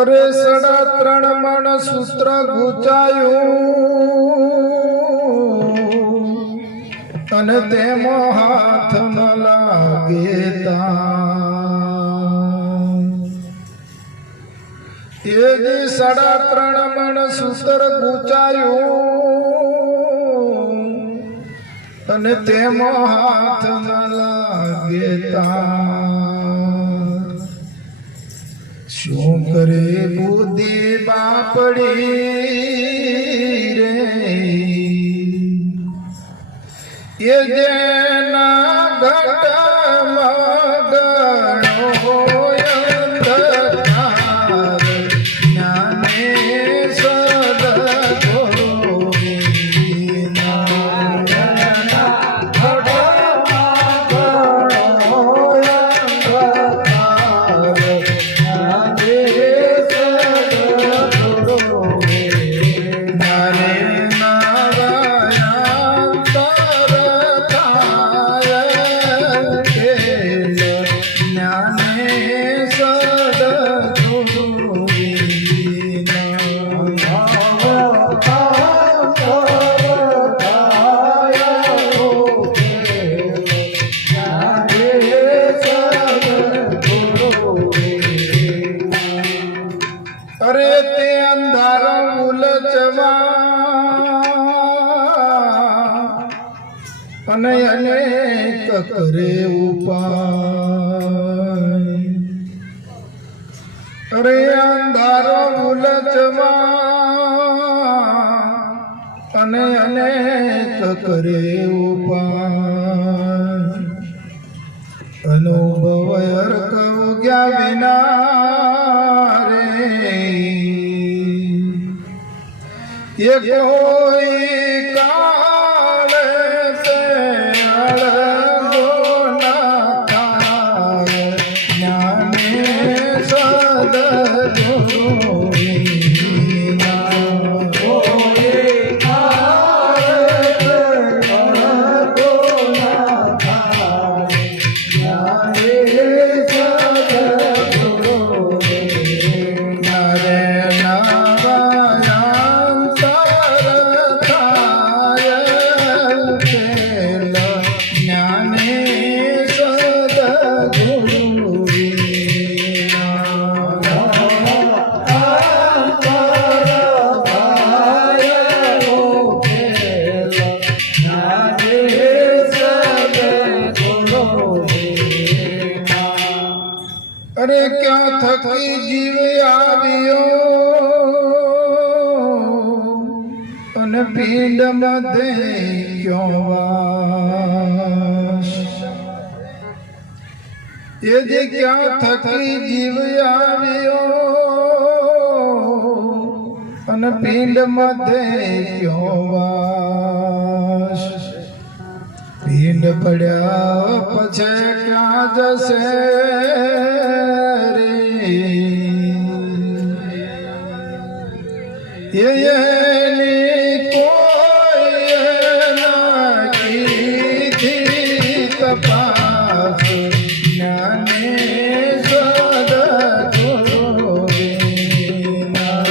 અરે સડા 3 મણ સૂત્ર ગુચાયું અને તેમાં હાથ ન લાગે એ જી સડા 3 મણ સૂત્ર ગુચાયું અને તેમાં હાથ ન લાગે શું કરે બુદ્ધિ બાપડી રે એ જેના ઘટમાં ગણો હોય અંધકાર જ્ઞાને અરે તે અંધારો ઉલચવા અને અનેક કરે ઉપાય અરે અંધારો ઉલચવા અને અનેક કરે ઉપાય અનુભવ અર્ક ઉગ્યા વિના ये कोई काले से अड़गो न खाए ज्ञाने सद्गुरु अरे क्या थकी जीव आवियो अन पींड मधे क्यों वास ये जी क्या थकी जीव आवियो अन पींड मधे क्यों वास पींड पड़ा पछे क्या जसे એની કોઈ ના કીધી તપાસ જ્ઞાને સદગુરુ વિના.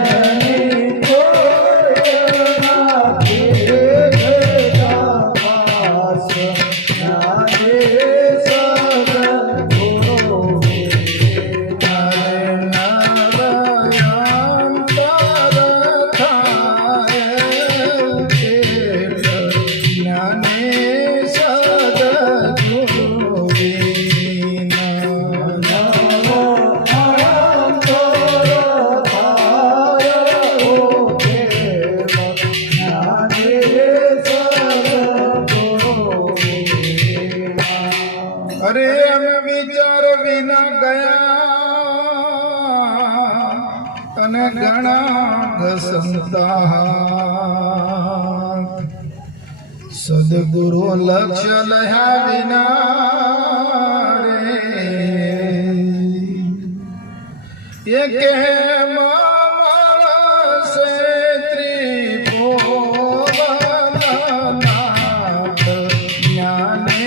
એની કોઈ ના કીધી તપાસ જ્ઞાને સદગુરુ અરે અમે વિચાર વિના ગયા અને ઘણા ઘસમતા સદગુરુ લક્ષ્ય લયા વિના રે એ કે માણસે ત્રિભુવનનાથ જ્ઞાને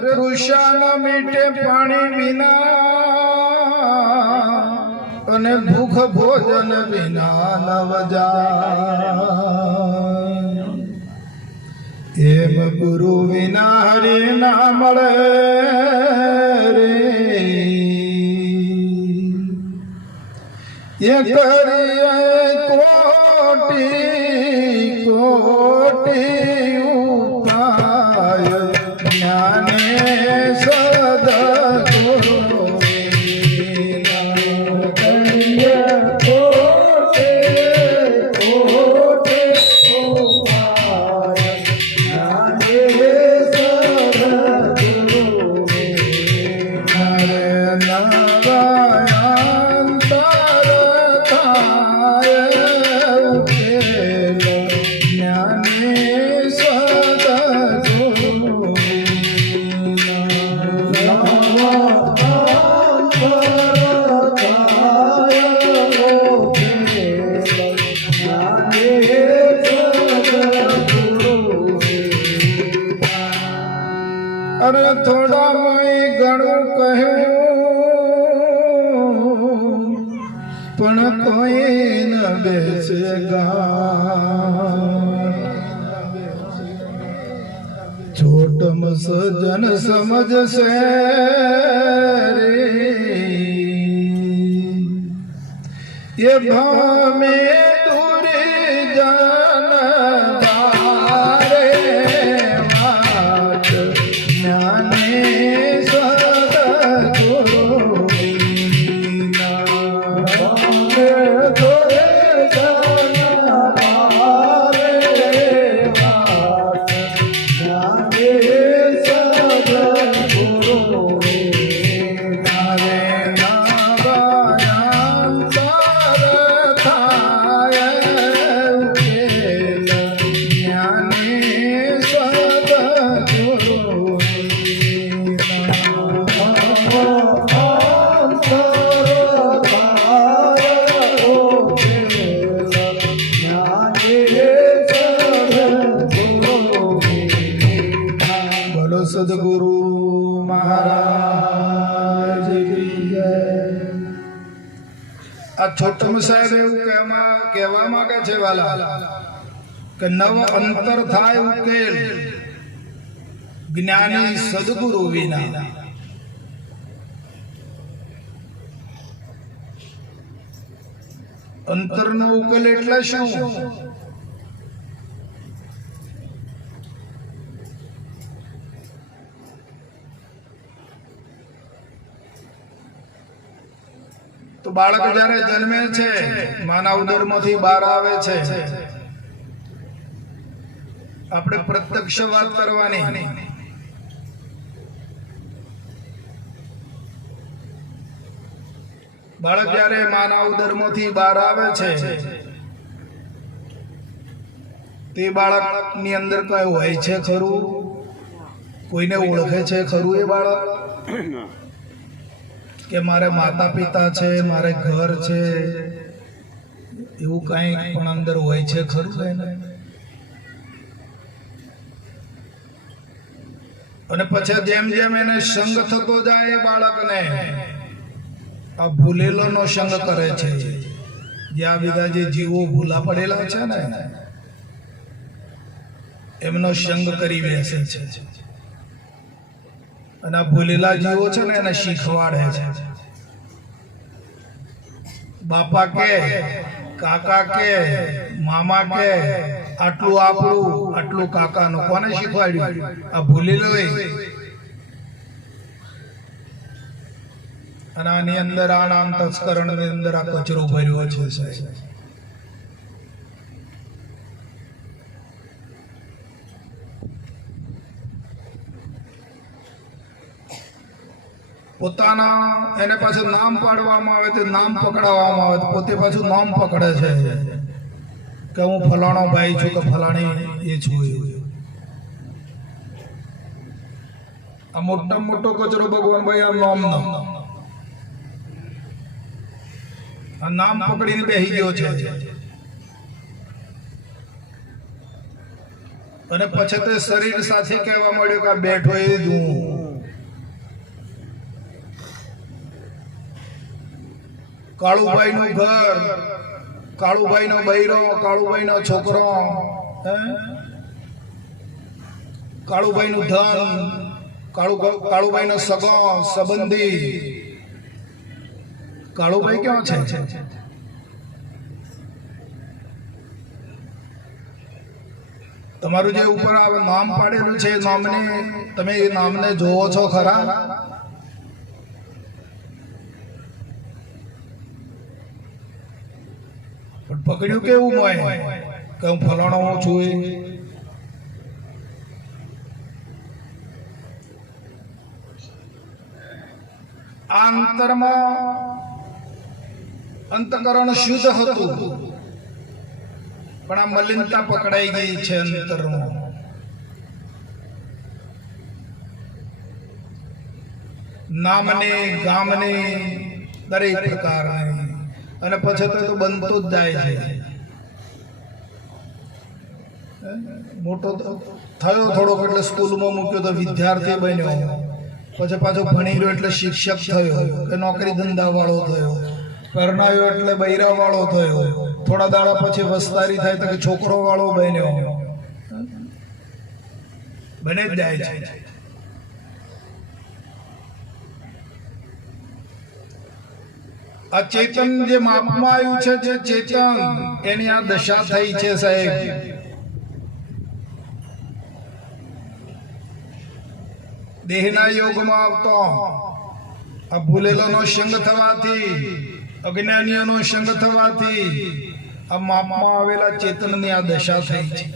તૃષા મીઠે પાણી વિના અને ભૂખ ભોજન વિના નવ જાય એમ ગુરુ વિના હરિ ના મળે રે એ કરીએ કોટી કોટી ઉપાય જ્ઞાને સદગુરુ વિના કરીએ કોટી કોટી ઉપાય જ્ઞાને સદગુરુ વિના નારાયણ તરતાય ઉકેલ જ્ઞાને સદગુરુ અરે થોડા મય ઘણું કહ્યું પણ કોઈ ન બેસે છોટમ સજન સમજશે રે એ ભામે દૂરી જન સદગુરુ મહારાજ કી જય. આ છોટમ સાહેબ એવું કહેવા માંગે છે વાલા કે નવ અંતર થાય ઉકેલ જ્ઞાની સદગુરુ વિના. અંતરનો ઉકેલ એટલે શું? તો બાળક જ્યારે જન્મે છે, માના ઉદરમાંથી બહાર આવે છે, આપણે પ્રત્યક્ષ વાત કરવાની. બાળક જ્યારે માના ઉદરમાંથી બહાર આવે છે, તે બાળકની અંદર કઈ હોય છે ખરું? કોઈને ઓળખે છે ખરું એ બાળક? કે મારે માતા પિતા છે, મારે ઘર છે, એવું કઈ પણ અંદર હોય છે ખરું? અને પછી જેમ જેમ એને સંગ થતો જાય એ બાળકને આ ભૂલેલોનો સંગ કરે છે. જે આ બધા જે જીવો ભૂલા પડેલા છે ને, એમનો સંગ કરી બેસે છે. અને આ ભૂલેલા જીવો છે ને એને શીખવાડે છે. બાપા કે, કાકા કે, મામા કે, આટલું આપણું, આટલું કાકાનું. કોને શીખવાડ્યું? આ ભૂલેલો. અને આની અંદર આ નામ તસ્કરણ ની અંદર આ કચરો ભર્યો છે. પોતાના એને પાછું નામ પાડવામાં આવે તો નામ પકડાવવામાં આવે તો પોતે પાછું નામ પકડે છે કે હું ફલાણો ભાઈ છું કે ફલાણી એ છું. આ મોટા મોટો કચરો ભગવાન ભાઈ આ નામ આ નામ પકડીને બેસી ગયો છે. અને પછી તે શરીર સાથે કહેવા મળ્યો કે બેઠો એ જ હું. કાળુભાઈ નું ઘર, કાળુભાઈ નો બૈરો, કાળુભાઈ નો છોકરો, કાળુભાઈ નું ધન, કાળુભાઈ નો સગો સંબંધી. કાળુભાઈ ક્યાં છે? તમારું જે ઉપર નામ પાડેલું છે, નામને તમે એ નામને જોવો છો ખરા? પણ પકડ્યું કેવું હોય કે હું ફલાણો છું. આ અંતરમાં અંતકરણ શુદ્ધ હતું, પણ આ મલિનતા પકડાઈ ગઈ છે અંતરમાં. નામની, ગામની, દરેક પ્રકારની. અને પછી તો બનતો જ જાય છે. મોટો થયો થોડોક એટલે સ્કૂલમાં મૂક્યો તો વિદ્યાર્થી બન્યો. પછી પાછો ભણી રહ્યો એટલે શિક્ષક થયો કે નોકરી ધંધા વાળો થયો. પરણાયો એટલે બૈરા વાળો થયો. થોડા દાડા પછી વસ્તારી થાય તો કે છોકરો વાળો બન્યો. બને જ જાય છે. આ ચેતન જે માપમાં આવ્યું છે, જે ચેતન એની આ દશા થઈ છે સાહેબ. દેહના યોગમાં આવતો આ ભૂલેલોનો સંગ થવાથી, અજ્ઞાનીઓનો સંગ થવાથી આ માપમાં આવેલા ચેતનની આ દશા થઈ છે.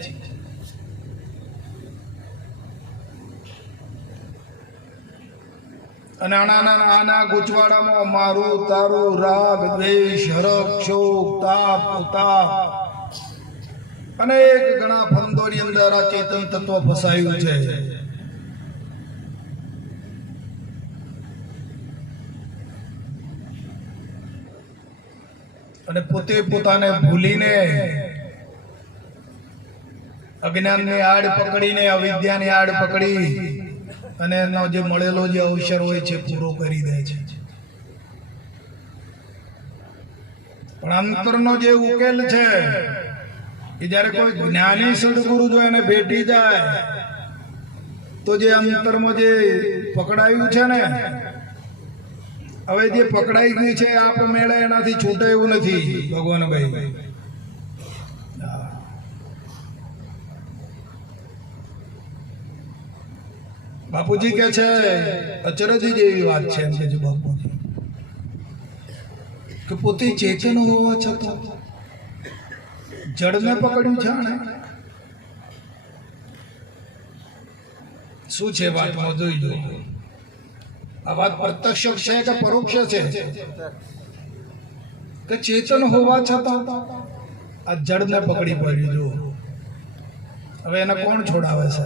અને આના ગૂંચવાડામાં મારું, તારું, રાગ, દ્વેષ, હરખ, શોક, તાપ, ઉતાપ અનેક ઘણા ફંદોની અંદર આ ચેતન તત્વ ફસાયું છે. અને પોતે પોતાને ભૂલીને, અજ્ઞાનની આડ પકડીને, અવિદ્યાની આડ પકડી અને એનો જે મળેલો જે અવસર હોય છે પૂરો કરી દે છે. પણ અંતરનો જે ઉકેલ છે એ જયારે કોઈ જ્ઞાની સદગુરુ જો એને ભેટી જાય તો જે અંતરમાં જે પકડાયું છે ને હવે જે પકડાઈ ગયું છે આપ મેળે એનાથી છૂટે એવું નથી ભગવાનભાઈ. બાપુજી કે છે અચરજ જેવી વાત છે એમ કે છે બાપુજી કે પોતે ચેતન હોવા છતાં જડને પકડ્યું છે ને. શું છે વાતમાં જોઈ લો. આ વાત પ્રત્યક્ષ છે કે પરોક્ષ છે કે ચેતન હોવા છતાં આ જડને પકડી પડ્યું. જો હવે એને કોણ છોડાવે છે?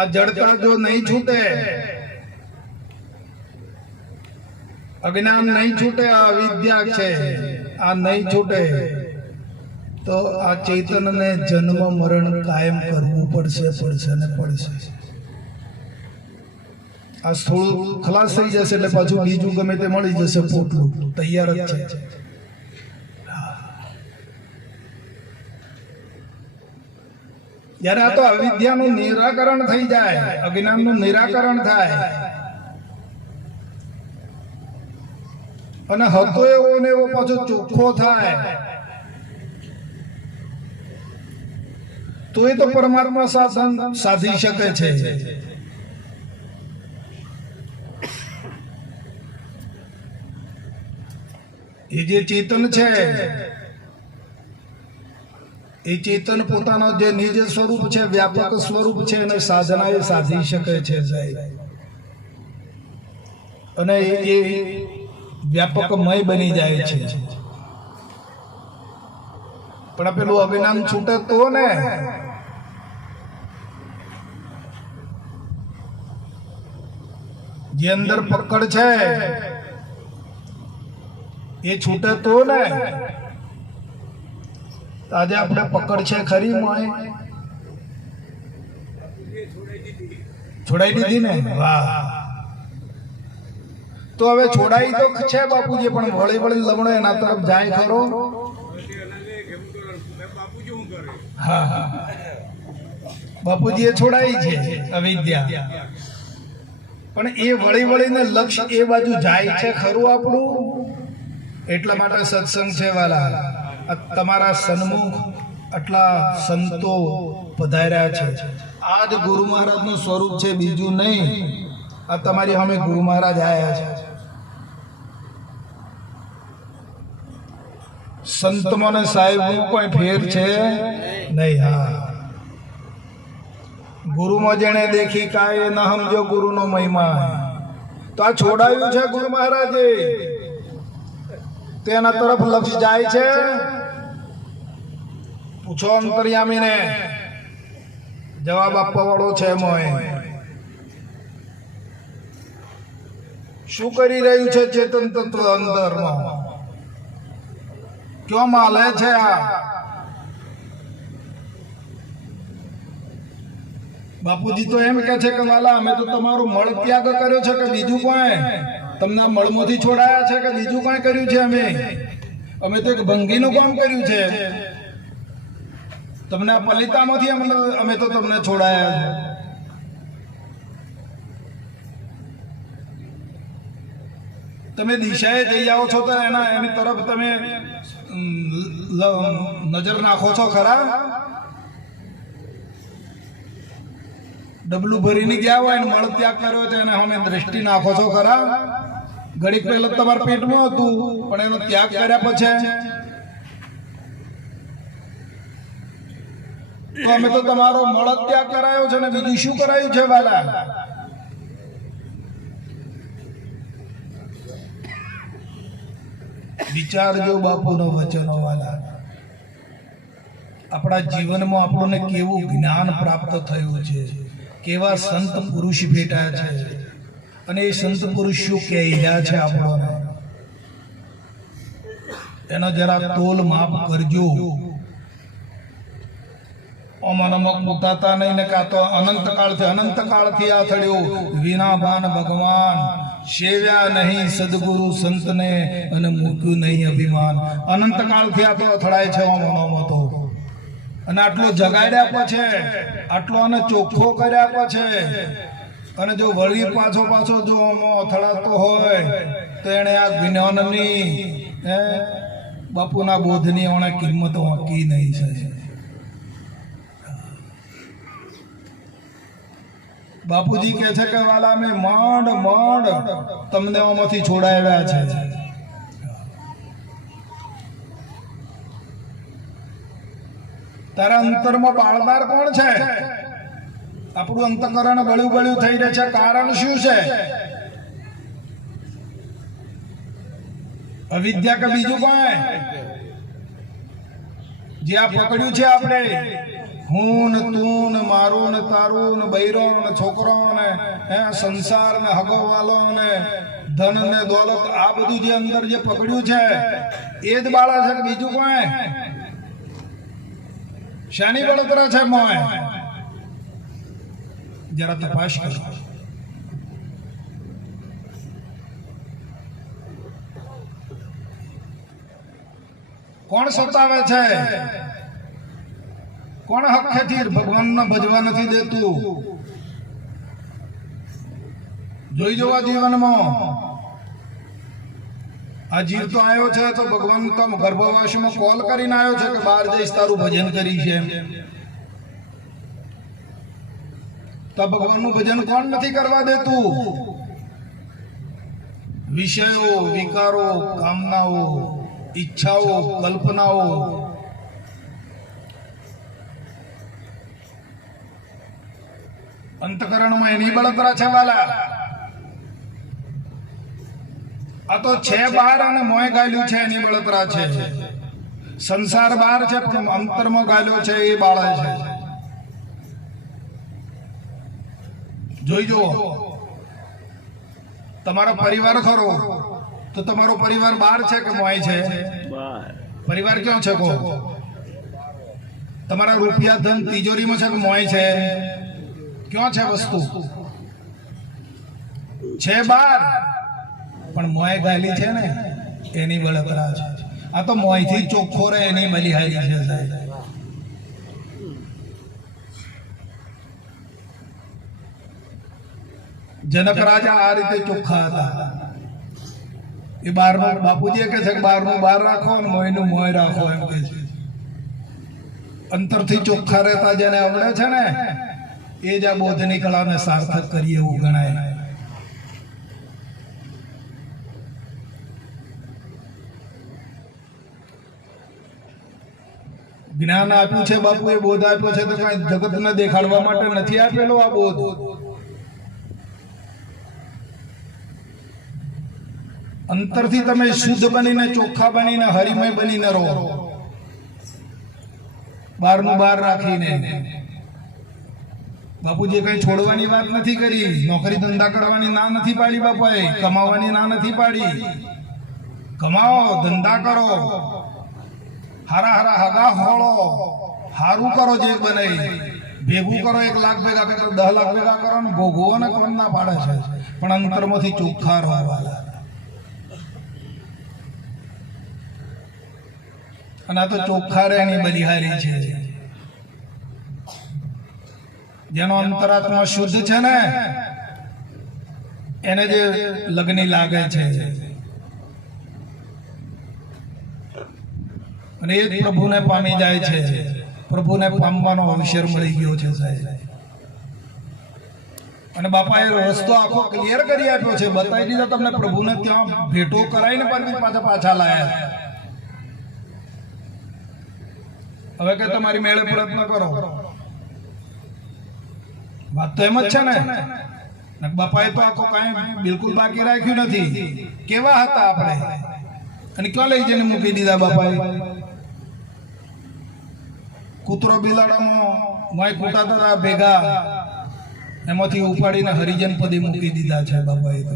આ જડતા જો નહીં છૂટે, અજ્ઞાન નહીં છૂટે, આ અવિદ્યા છે આ નહીં છૂટે, તો આ ચેતનને જન્મ મરણ કાયમ કરવું પડશે ને પડશે. આ સ્થૂળ ખલાસ થઈ જશે એટલે પાછું બીજું ગમે તે મળી જશે, પોટલું તૈયાર જ છે. જ્યારે આ તો અવિદ્યાનું નિરાકરણ થઈ જાય, અજ્ઞાનનું નિરાકરણ થાય અને હતો એવો ને એવો પાછો ચોખ્ખો થાય, તો એ તો પરમાત્મા સાધન સાધી શકે છે. એ જે ચેતન છે એ ચેતન પોતાનો જે નિજ સ્વરૂપ છે, વ્યાપક સ્વરૂપ છે, એને સાધના એ સાધી શકે છે સાહેબ. અને એ વ્યાપકમય બની જાય છે. પણ પેલું અજ્ઞાન છૂટે તો ને, જે અંદર પકડ છે એ છૂટે તો ને. આજે આપણે પકડ છે ખરી મોય છોડાઈ દીધી ને? વાહ. તો હવે છોડાઈ તો છે બાપુજી, પણ વળી વળી લમણો એના તરફ જાય ખરો? હા હા, બાપુજી એ છોડાઈ છે અવિદ્યા, પણ એ વળી વળીને લક્ષ્ય એ બાજુ જાય છે ખરું આપણું? એટલા માટે સત્સંગ છે વાલા. તમારા સન્મુખ આટલા સંતો પધાર્યા છે. આ જ ગુરુ મહારાજનું સ્વરૂપ છે, બીજું નહીં. આ તમારી સામે ગુરુ મહારાજ આવ્યા છે. સંતમાં ને સાહેબનું કોઈ ફેર છે નહીં. હા, ગુરુમાં જેને દેખી કાય ન સમજો ગુરુનો મહિમા. તો આ છોડાયું છે ગુરુ મહારાજે, તેના તરફ લક્ષ જાય છે. પૂછો અંતર્યામીને, જવાબ આપવા વાળો છે મોય. શું કરી રહ્યું છે ચેતન તત્વ અંદરમાં? ક્યાં માલે છે આ? બાપુજી તો એમ કે છે કે વાલા અમે તો તમારો મળ ત્યાગ કર્યો છે કે બીજું કોઈ? તમને મળમાંથી છોડાયા છે કે બીજું કઈ કર્યું છે? અમે તો એક ભંગીનું કામ કર્યું છે. તમને પલિતામાંથી અમે તો તમને છોડાયા છે. તમે દિશાએ જઈ જાઓ છો તો એની તરફ તમે નજર નાખો છો ખરા? ડબલું ભરીને ગયા હોય ને મળ ત્યાગ કર્યો છે એને અમે દ્રષ્ટિ નાખો છો ખરા? ઘડીક પહેલા તમારા પેટમાં હતું, પણ એનો ત્યાગ કર્યા પછી તો અમે તો તમારો મળ ત્યાગ કરાયો છે ને બીજું શું કરાયું છે વાલા? વિચારજો બાપુનો વચનો વાલા. આપણા જીવનમાં આપણને કેવું જ્ઞાન પ્રાપ્ત થયું છે, કેવા સંત પુરુષ ભેટ્યા છે, અને એ સંત પુરુષ શું કહી રહ્યા છે આપણને, એનો જરા તોલ માપ કરજો. અમનમક મુતાતા નહીં ને કાં તો અનંતકાળથી આ થડ્યો વિના ભાન ભગવાન, સેવ્યા નહીં સદગુરુ સંતને અને મૂક્યું નહીં અભિમાન. અનંતકાળથી આ તો અથડાય છે. અમનોમાં તો અને આટલો જગાડ્યા પછી, આટલો અને ચોખ્ખો કર્યા પછી, અને જો વળી પાછો જો અથડાતો હોય તો એને આ જ્ઞાનની બાપુના બોધની ઓણે કિંમત વાંકી નહીં છે. બાપુજી કહે છે કે વાલા મેં માંડ તમને આમાંથી છોડાવ્યા છે. તારા અંતરમાં બાળનાર કોણ છે? આપણું અંતકરણ બળ્યું થઈ રહે છે. કારણ શું છે? અવિદ્યા કે બીજું કોઈ? જે આ પકડ્યું છે આપણે, હું ને તું ને મારું ને તારું ને બૈરો ને છોકરો ને સંસાર ને હગોવાલો ને ધન ને દોલત, આ બધું જે અંદર જે પકડ્યું છે એ જ બાળા છે કે બીજું કોઈ? શાની બળતરા છે મોય? જરા તપાસ કરો. કોણ સતાવે છે? કોણ હકથી ભગવાનને ભજવા નથી દેતું? જોઈ જોવા જીવનમાં આ જીવ તો આવ્યો છે તો ભગવાન તો ગર્ભવાસમાં કોલ કરીને આવ્યો છે કે બહાર જઈશ તારું ભજન કરી છે. તો ભગવાનનું ભજન કોણ નથી કરવા દેતું? વિષયો, વિકારો, કામનાઓ, ઈચ્છાઓ, કલ્પનાઓ, અંતકરણમાં એની બળતરા છે વાલા. આ તો છે બાર અને મોય ગાલ્યું છે એની બળતરા છે. સંસાર બાર છે પણ અંતરમાં ગાલ્યો છે એ બાળે છે. જોઈ જો તમારો પરિવાર ખરો તો તમારો પરિવાર બાર છે કે મોય છે? પરિવાર ક્યાં છે? કો તમારા રૂપિયા ધન તિજોરીમાં છે કે મોય છે? ક્યાં છે વસ્તુ? છે બાર પણ મોય ગાલી છે ને એની બળતરા છે. આ તો મોયથી ચોખ્ખો રહે એની બલિહારી છે સાહેબ. જનક રાજા આ રીતે ચોખ્ખા હતા. એ બારનું બાપુજી કહે છે કે બારનું બાર રાખો અને મોયનું મોય રાખો એમ કે છે. અંતરથી ચોખ્ખા રહેતા જેને આવડે છે ને એ જ આ બોધની કળાને સાર્થક કરીએ એવું ગણાય. જ્ઞાન આપ્યું છે બાપુએ, બોધ આપ્યો છે તો કઈ જગતને દેખાડવા માટે નથી આપેલો આ બોધ. અંતરથી તમે શુદ્ધ બનીને ચોખ્ખા બનીને હરિમય બનીને રહો. બારનું બાર રાખીને. બાપુજી કઈ છોડવાની વાત નથી કરી. નોકરી ધંધા કરવાની ના નથી પાડી બાપાએ. કમાવાની ના નથી પાડી. કમાઓ, ધંધા કરો, હારા હારા હગા હોળો, હારું કરો, જે બને ભેગું કરો. 1 લાખ ભેગા કરો, 10 લાખ ભેગા કરો ને ભોગવો ને કોણ ના પાડે છે? પણ અંતરમાંથી ચોખ્ખા રહો વાલા. અને આ તો ચોખ્ખા રે એની બલિહારી છે. જેનો અંતરાત્મા શુદ્ધ છે ને એને જે લગ્ની લાગે છે અને એ પ્રભુને પામી જાય છે. પ્રભુને પામવાનો અવસર મળી ગયો છે સાહેબ. અને બાપાએ રસ્તો આખો ક્લિયર કરી આપ્યો છે, બતાવી દીધો તમને. પ્રભુને ત્યાં ભેટો કરાવીને પાછા લાયા. હવે કે તમારી મેળે પ્રયત્ન કરો. વાત તો એમ જ છે ને. બાપાએ તો આખો કાંઈ બિલકુલ બાકી રાખ્યું નથી. કેવા હતા આપણે અને ક્યાં લઈ જઈને મૂકી દીધા બાપાએ? કૂતરો બિલાડામાં મોય કૂટાતા હતા ભેગા, એમાંથી ઉપાડીને હરિજન પદે મૂકી દીધા છે બાપાએ. તો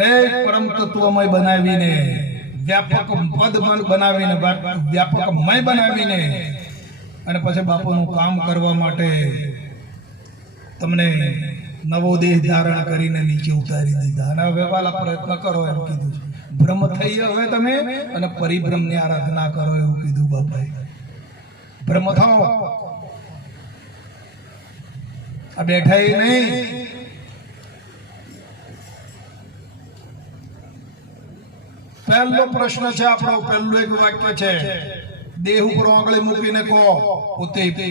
રે પરમ તત્વમય બનાવીને, વ્યાપક પદ બનાવીને, વ્યાપકમય બનાવીને અને પછી બાપુનું કામ કરવા માટે તમને નવો દેહ ધારણ કરીને નીચે ઉતારી દીધા. અને હવે વાલા પ્રયત્ન કરો એમ કીધું છે. ભ્રમ થઈ હવે તમે અને પરિભ્રમની આરાધના કરો એવું કીધું બાપાએ. ભ્રમ થાઓ, આ બેઠા એ નહીં. પહેલો પ્રશ્ન છે આપણો, પહેલું એક વાક્ય છે, દેહ ઉપર આંગળી મૂકીને કહો પોતે કે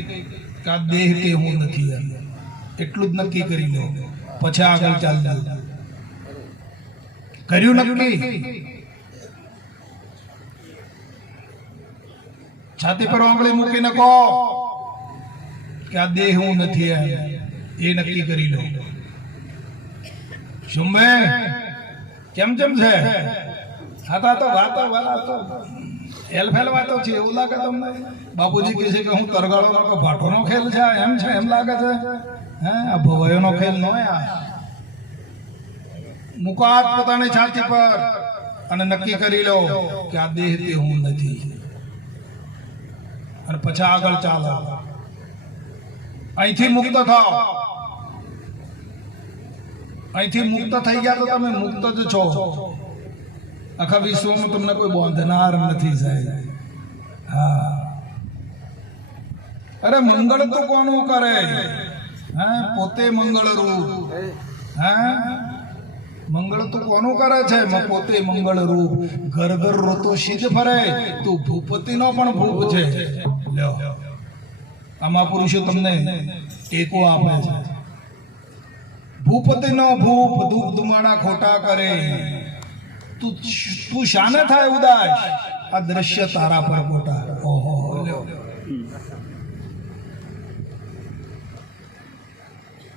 આ દેહ કે હું નથી. એટલું જ નક્કી કરી લો, પછી આગળ ચાલજો. કર્યું નક્કી? છાતી પર આંગળી મૂકીને કહો કે આ દેહ હું નથી, એ નક્કી કરી લો. શુંભે કેમ કેમ છે? હા તો વાતો હેલફેલ વાતો છે એવું લાગે તમને? બાપુજી કહે છે કે હું તરગાળો ભાટોનો ખેલ છે, એમ છે એમ લાગે છે? હે, આ ભવાયોનો ખેલ ન હોય. મૂકો હાથ પોતાની છાતી પર અને નક્કી કરી લો કે આ દેહ તે હું નથી, અને પછી આગળ ચાલો. અહીંથી મુક્ત થાઓ. અહીંથી મુક્ત થઈ ગયા તો તમે મુક્ત જ છો. આખા વિશ્વમાં તમને કોઈ બાંધનાર નથી સાહેબ. હા, અરે મંગળ તો કોનું કરે? હા, પોતે મંગળ રૂપ. હા, મંગળ તો કોનું કરે છે? પોતે મંગળ રૂપ. ઘર ઘર રોતો સિદ્ધ ફરે, તું ભૂપતિ નો પણ ભૂપ છે. લ્યો, આમાં પુરુષો તમને ટેકો આપે છે. ભૂપતિ નો ભૂપ ધૂપ ધુમાડા ખોટા કરે. તું શાને થાય ઉદાસ? આ દ્રશ્ય તારા પર ખોટા. ઓહો,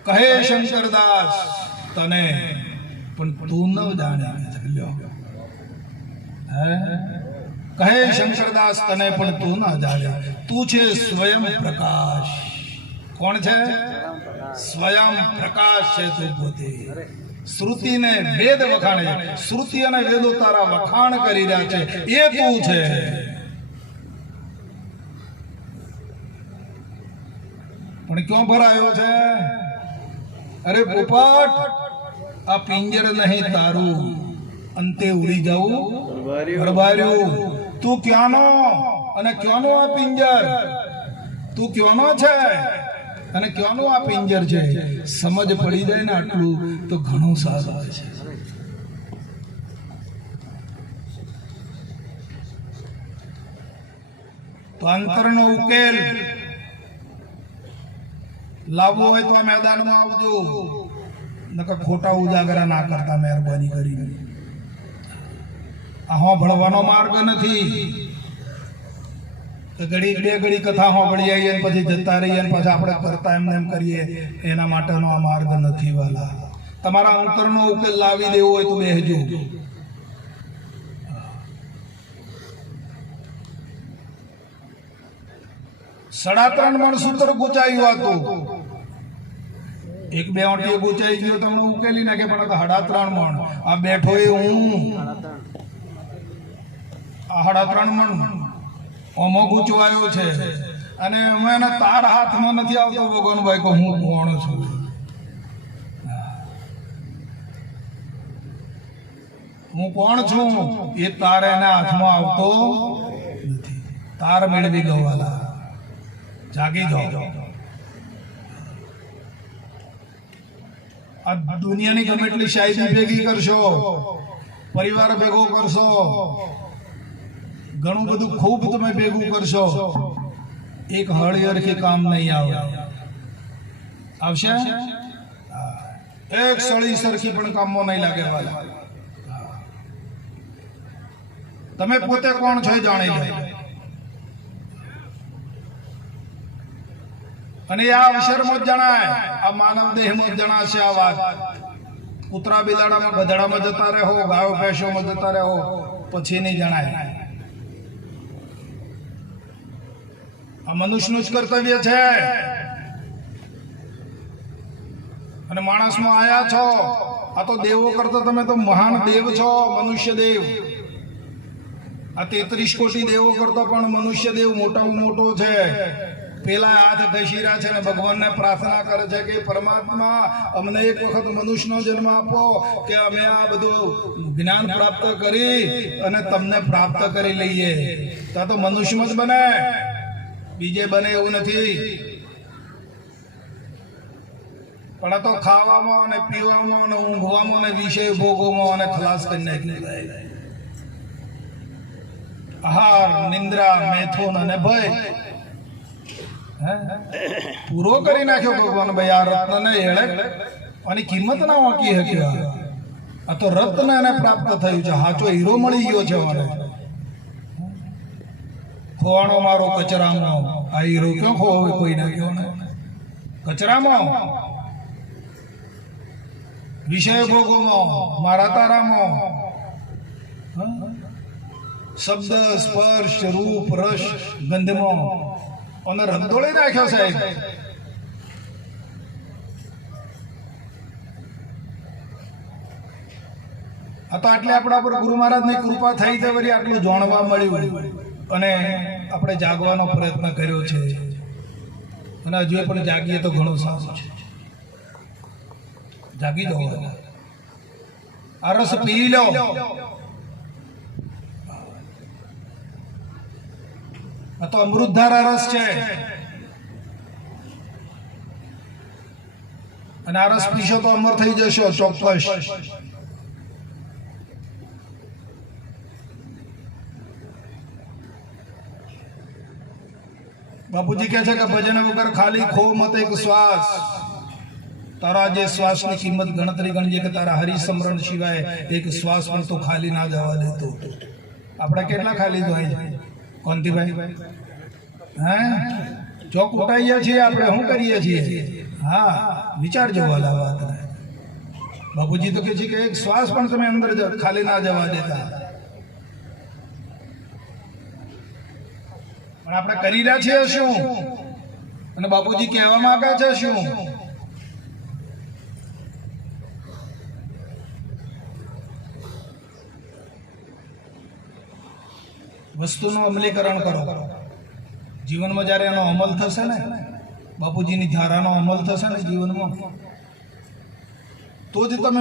કહે શંકરદાસ તને પણ તું ન જાણે. કહે શંકરદાસ તને પણ તું ન જાણે. તું છે સ્વયં પ્રકાશ. કોણ છે? સ્વયં પ્રકાશ છે તું પોતે. શ્રુતિ ને વેદ વખાણે, શ્રુતિ અને વેદો તારા વખાણ કરી રહ્યા છે. એ તું છે. પણ ક્યાં ભરાયો છે? અરે પોપટ, આ પિંજર નહીં તારું, અંતે ઉડી જવું બરબાર્યું. તું ક્યાંનો અને ક્યાંનો આ પિંજર? તું ક્યાંનો છે અને ક્યાંનું આ પિંજર છે? સમજ પડી જાય ને આટલું તો ઘણું સારું હોય છે. તો અંતરનો ઉકેલ લાવવો હોય તો આ મેદાનમાં આવજો. નકર ખોટા ઉજાગરા ના કરતા મહેરબાની કરીને. આ ભણવાનો માર્ગ નથી. ઘડી બે ઘડી કથા સાંભળી આવીએ પછી જતા રહીએ પછી આપણે કરતા એમ કરીએ, એના માટેનો આ માર્ગ નથી વાલા. તમારા અંતરનો ઉકેલ લાવી દેવો હોય તો બેહજો. 3.5 મણ સૂત્ર ગુચાયું હતું. એક બે ઓંટીએ ગુચાઈ ગયો તમને ઉકેલી નાખે, પણ 3.5 મણ. આ બેઠો એ હું. આ 3.5 મણ ઓમો ગુચવાયો છે, અને એના તાર હાથમાં નથી આવતો ભગવાનભાઈ કે હું કોણ છું. હું કોણ છું એ તાર એના હાથમાં આવતો નથી. તાર મેળવી ગવાલા, જાગી જાઓ. આ દુનિયાની ગમે એટલી શાયરી ભેગી કરશો, પરિવાર ભેગો કરશો, ઘણું બધું ખૂબ તમે ભેગું કરશો, એક હળી હરખી કામ નહીં આવે. આવશે? એક સળી સરખી પણ કામમાં નહીં લાગે વાલા. તમે પોતે કોણ છો જાણી લો. અને આ અવસરમાં જ જણાય, આ માનવ દેહમાં જ જણાશે આ વાત. કૂતરા બિલાડામાં ગધડામાં જતા રહો, ગાયો ભેંસોમાં જતા રહો, પછી નહીં જણાય. આ મનુષ્યનું જ કર્તવ્ય છે. અને માણસમાં આયા છો, આ તો દેવો કરતા તમે તો મહાન દેવ છો, મનુષ્ય દેવ. આ 33 કોટી દેવો કરતા પણ મનુષ્ય દેવ મોટામાં મોટો છે. પેલા હાથ ઘસી રહ્યા છે ને ભગવાનને પ્રાર્થના કરે છે કે પરમાત્મા અમને એક વખત મનુષ્યનો જન્મ આપો કે અમે આ બધું જ્ઞાન પ્રાપ્ત કરી અને તમને પ્રાપ્ત કરી લઈએ. તો મનુષ્યમાં જ બને, બીજે બને એવું નથી. પણ આ તો ખાવામાં અને પીવામાં અને ઊંઘવામાં અને વિષય ભોગોમાં અને ખલાસ કરી નાખ્યું. આહાર, નિંદ્રા, મેથુન અને ભય પૂરો કરી નાખ્યો ભગવાન. ભાઈ આ રત્ન એળે આની કિંમત ના વાંકી શક્યો. આ તો રત્ન એને પ્રાપ્ત થયું છે, હાચો હીરો મળી ગયો છે મને. ખોવાણો મારો કચરામાં, આ હીરો ક્યાં ખોવાય કોઈ ના ગયો ને કચરામાં. વિષય ભોગોમાં, મારા તારામાં, શબ્દ, સ્પર્શ, રૂપ, રસ, ગંધમાં અને રંધોળી નાખ્યો સાહેબ. આ તો આટલે આપણા પર ગુરુ મહારાજની કૃપા થઈ છે, વળી આટલું જાણવા મળ્યું અને આપણે જાગવાનો પ્રયત્ન કર્યો છે. અને હજુ પણ જાગીએ તો ઘણું સારું છે. જાગી દો, આ રસ પી લો. આ તો અમૃતધારા રસ છે અને આ રસ પીશો તો અમર થઈ જશો ચોક્કસ. બાપુજી કહે છે કે ભજન વગર ખાલી ખો મત એક શ્વાસ. તારા જે શ્વાસની કિંમત ગણતરી ગણજે કે તારા હરિસ્મરણ સિવાય એક શ્વાસ પણ તો ખાલી ના જવા દેતો. આપણે કેટલા ખાલી જાય કોંતીભાઈ? હે ચોક ઉઠાઈએ છીએ આપણે, શું કરીએ છીએ? હા, વિચારજો વાલા વાત. બાપુજી તો કહે છે કે એક શ્વાસ પણ તમે અંદર ખાલી ના જવા દેતા. પણ આપણે કરી રહ્યા છીએ શું? અને બાપુજી કહેવા માંગે છે શું? વસ્તુનું અમલીકરણ કરો. જીવનમાં જ્યારે એનો અમલ થશે ને, બાપુજીની ધારાનો અમલ થશે ને જીવનમાં, તો જ તમે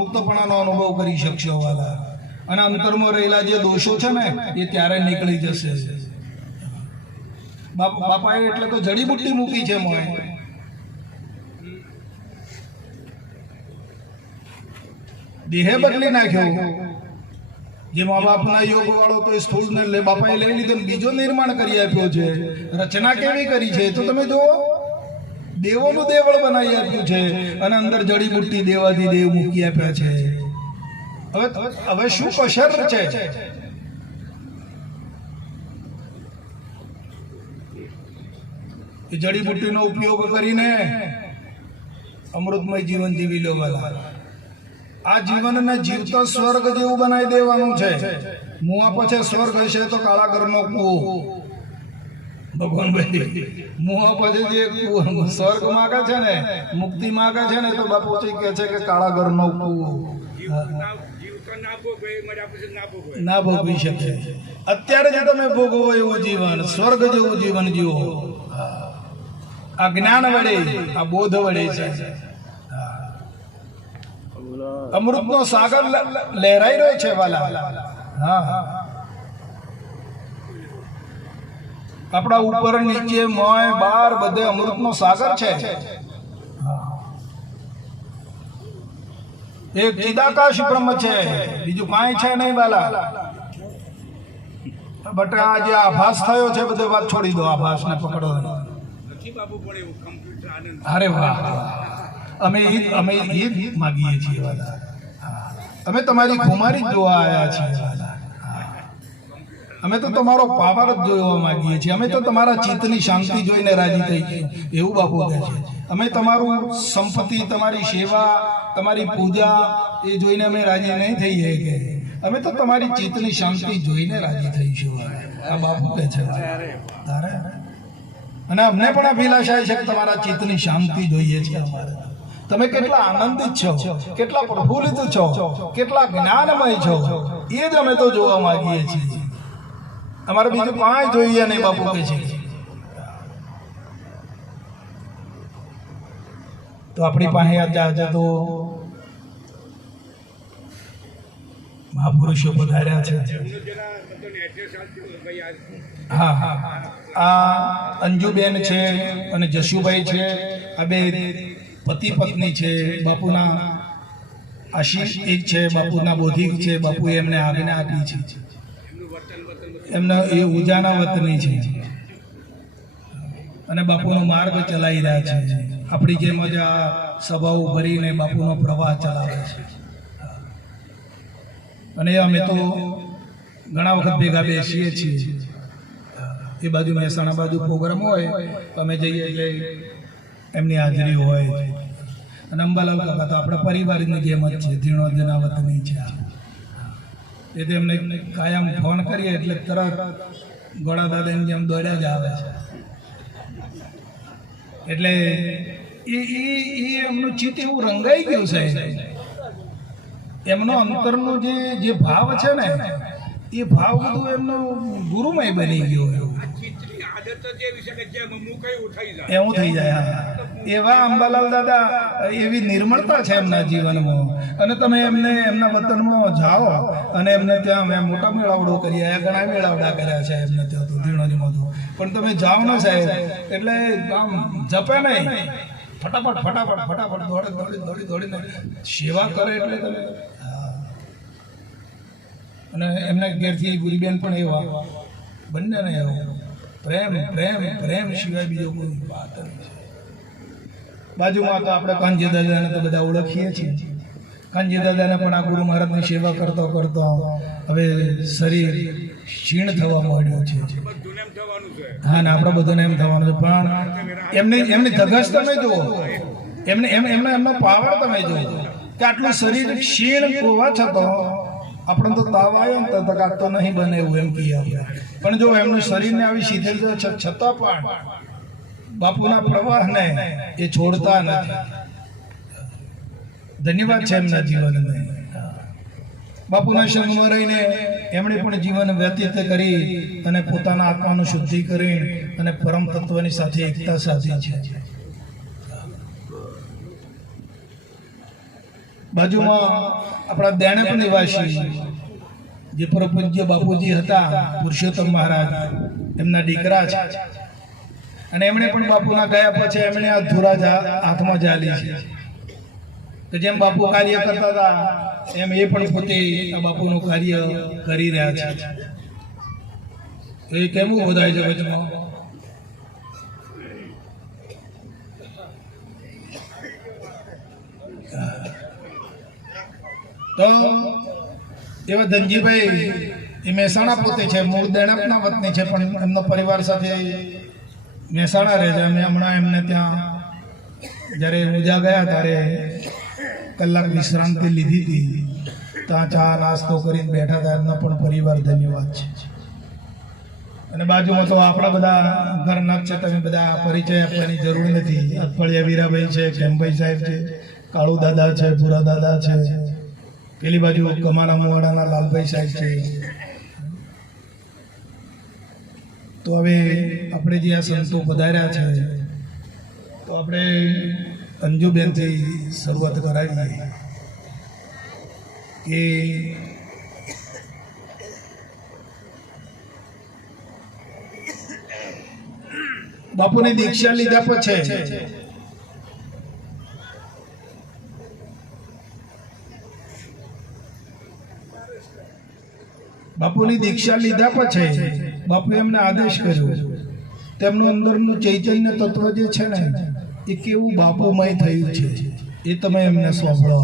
મુક્તપણાનો અનુભવ કરી શકશો વાલા. અને અંતરમાં રહેલા જે દોષો છે ને એ ત્યારે નીકળી જશે. બાપાએ એટલે તો જડીબુટ્ટી મૂકી છે મોય. દેહે બદલી નાખ્યો. જે મા બાપના યોગ વાળો તો સ્થૂળ ને બાપાએ લઈ લીધો, બીજો નિર્માણ કરી આપ્યો છે. રચના કેવી કરી છે તો તમે જુઓ. દેવોનું દેવળ બનાવી આપ્યું છે અને અંદર જડીબુટ્ટી દેવાથી દેવ મૂકી આપ્યા છે. હવે શું કસર છે? એ જડીબુટ્ટીનો ઉપયોગ કરીને અમૃતમય જીવન જીવી લો વાલા. આ જીવનને જીવતો સ્વર્ગ જેવું બનાવી દેવાનું છે. મુઆ પછી સ્વર્ગ હશે તો કાળાગરનો કૂવો. ભગવાન ભાઈ મુઆ પછી જે સ્વર્ગ માગે છે ને, મુક્તિ માગે છે ને, તો બાપુજી કહે છે કે કાળાગરનો કૂવો ના ભોગવી શકે. અત્યારે જે તમે ભોગવો એવું જીવન, સ્વર્ગ જેવું જીવન જીવો. આ જ્ઞાન વડે, આ બોધ વડે છે. અમૃતનો સાગર લહેરાઈ રહ્યો છે વાલા. હા, આપણા ઉપર નીચે મોય બાર બધે અમૃતનો સાગર છે. એક ચિદાકાશ બ્રહ્મ છે, બીજું કાંઈ છે નહીં વાલા. બટ આ જે આભાસ થયો છે, બધે વાત છોડી દો, આભાસ ને પકડો. અરે વાહ, અમે એ માગીએ છીએ વાલા. અમે તમારી ખુમારી જ જોવા આવ્યા છીએ વાલા. અમે તો તમારો પાવર જ જોવા માંગીએ છીએ. અમે તો તમારા ચિત્તની શાંતિ જોઈને રાજી થઈ છીએ એવું બાપુ કહે છે. અમે તમારું સંપત્તિ, તમારી સેવા, તમારી પૂજા એ જોઈને અમે રાજી નહીં થઈએ કે અમે તો તમારી ચિત્તની શાંતિ જોઈને રાજી થઈશું. આ બાપુ કહે છે. અને અમને પણ અભિલાષા છે કે તમારા ચિત્તની શાંતિ જોઈએ છે અમારે. તમે કેટલા આનંદિત છો, કેટલા પ્રફુલ્લિત છો, કેટલા જ્ઞાનમય છો, એ જ અમે તો જોવા માંગીએ છીએ. અમારે બીજું કાંઈ જોઈએ નહીં બાપુ કહે છે. તો આપણી પાસે આજે તો મહાપુરુષો પધાર્યા છે. હા હા, આ અંજુબેન છે અને જશુભાઈ છે. આ બે પતિ પત્ની છે. બાપુના આશીષ એક છે, બાપુના બોધિક છે. બાપુએ એમને આજ્ઞા આપી છે. એમના એ ઉજાના વતની છે અને બાપુનો માર્ગ ચલાવી રહ્યા છે. આપણી જેમ જ આ સભાઓ ભરીને બાપુનો પ્રવાહ ચલાવે છે. અને અમે તો ઘણા વખત ભેગા બેસીએ છીએ. એ બાજુ મહેસાણા બાજુ પ્રોગ્રામ હોય તો અમે જઈએ એટલે એમની હાજરી હોય. અને અંબાલાલ કાકા તો આપણા પરિવારની જેમ જ છે, ધીણોધના વતની છે. એટલે એમને કાયમ ફોન કરીએ એટલે તરત ગોળા દાદાની જેમ દોડ્યા જ આવે છે. એટલે એ એમનું ચિત્ત એવું રંગાઈ ગયું છે. એમનો અંતરનો જે ભાવ છે ને, એ ભાવ બધું એમનો ગુરુમય બની ગયો. એવું થઈ જાય. એવા અંબાલાલ દાદા, એવી નિર્મળતા છે એમના જીવનમાં. અને તમે એમના વતનમાં જાઓ અને એમને ત્યાં મેં મોટા મેળાવડો કર્યા, ઘણા મેળાવડા કર્યા છે એમને ત્યાં તો ધીણોજીમાં તો. પણ તમે જાઓ ને સાહેબ એટલે આમ જપે નહીં, ફટાફટ દોડીને સેવા કરે. એટલે તમે અને એમના ઘેરથી ગુરીબેન પણ એવા, બંનેને એવો પ્રેમ સિવાય બીજો કોઈ વાત નથી. બાજુમાં તો આપણે કાનજી દાદાને તો બધા ઓળખીએ છીએ. કાનજી દાદાને પણ આ ગુરુ મહારાજની સેવા કરતો હવે શરીર ક્ષીણ થવા માંડ્યું છે. હા ને, આપણે બધાને એમ થવાનું છે. પણ એમની ધગશ તમે જુઓ, એમનો પાવર તમે જુઓ કે આટલું શરીર ક્ષીણ હોવા છતાં આપણે તો તાવ આવ્યો ને તો કાઢતો નહીં બને એવું એમ કહીએ. પણ જો એમનું શરીરને આવી શીતળ છતાં પણ બાપુના પ્રવાહને એ છોડતા નથી. ધન્યવાદ છે એમના જીવનને. બાપુના સંગમાં રહીને એમણે પણ જીવન વ્યતીત કરી અને પોતાના આત્માનું શુદ્ધિ કરી અને પરમ તત્વની સાથે એકતા સાધી છે. બાજુમાં આપણા દેણપ નિવાસી જે પરમ પૂજ્ય બાપુજી હતા, પુરુષોત્તમ મહારાજ, એમના દીકરા છે. અને એમણે પણ બાપુના ગયા પછી એમણે આ ધુરા હાથમાં ઝાલી છે. તો જેમ બાપુ કાર્ય કરતા હતા એમ એ પણ પોતે આ બાપુનું કાર્ય કરી રહ્યા છે. તો એ કેવું વધાય છે વચમાં? તો એવા ધનજીભાઈ એ મહેસાણા પોતે છે, મૂળ દેણપના વતની છે, પણ એમનો પરિવાર સાથે મહેસાણા રહે છે. અમે હમણાં એમને ત્યાં જ્યારે ઉજા ગયા ત્યારે કલાક વિશ્રાંતિ લીધી હતી. ત્યાં ચા નાસ્તો કરીને બેઠા હતા. એમનો પણ પરિવાર ધન્યવાદ છે. અને બાજુમાં તો આપણા બધા ઘરના છે, તમે બધા પરિચય આપવાની જરૂર નથી. અઠવાડિયા વીરાભાઈ છે, ખેમભાઈ સાહેબ છે, કાળુ દાદા છે, ભૂરા દાદા છે. પેલી બાજુ કમાના મુવાડાના લાલભાઈ સાહેબ છે. તો હવે આપણે જે આ સંતો પધાર્યા છે તો આપણે અંજુબેનથી શરૂઆત કરાવીએ કે બાપુની દીક્ષા લીધા પછી બાપુએ એમને આદેશ કર્યો. તેમનું અંદરનું ચૈતન્ય તત્વ જે છે ને એ કેવું બાપુમય થયું છે એ તમે એમને સાંભળો.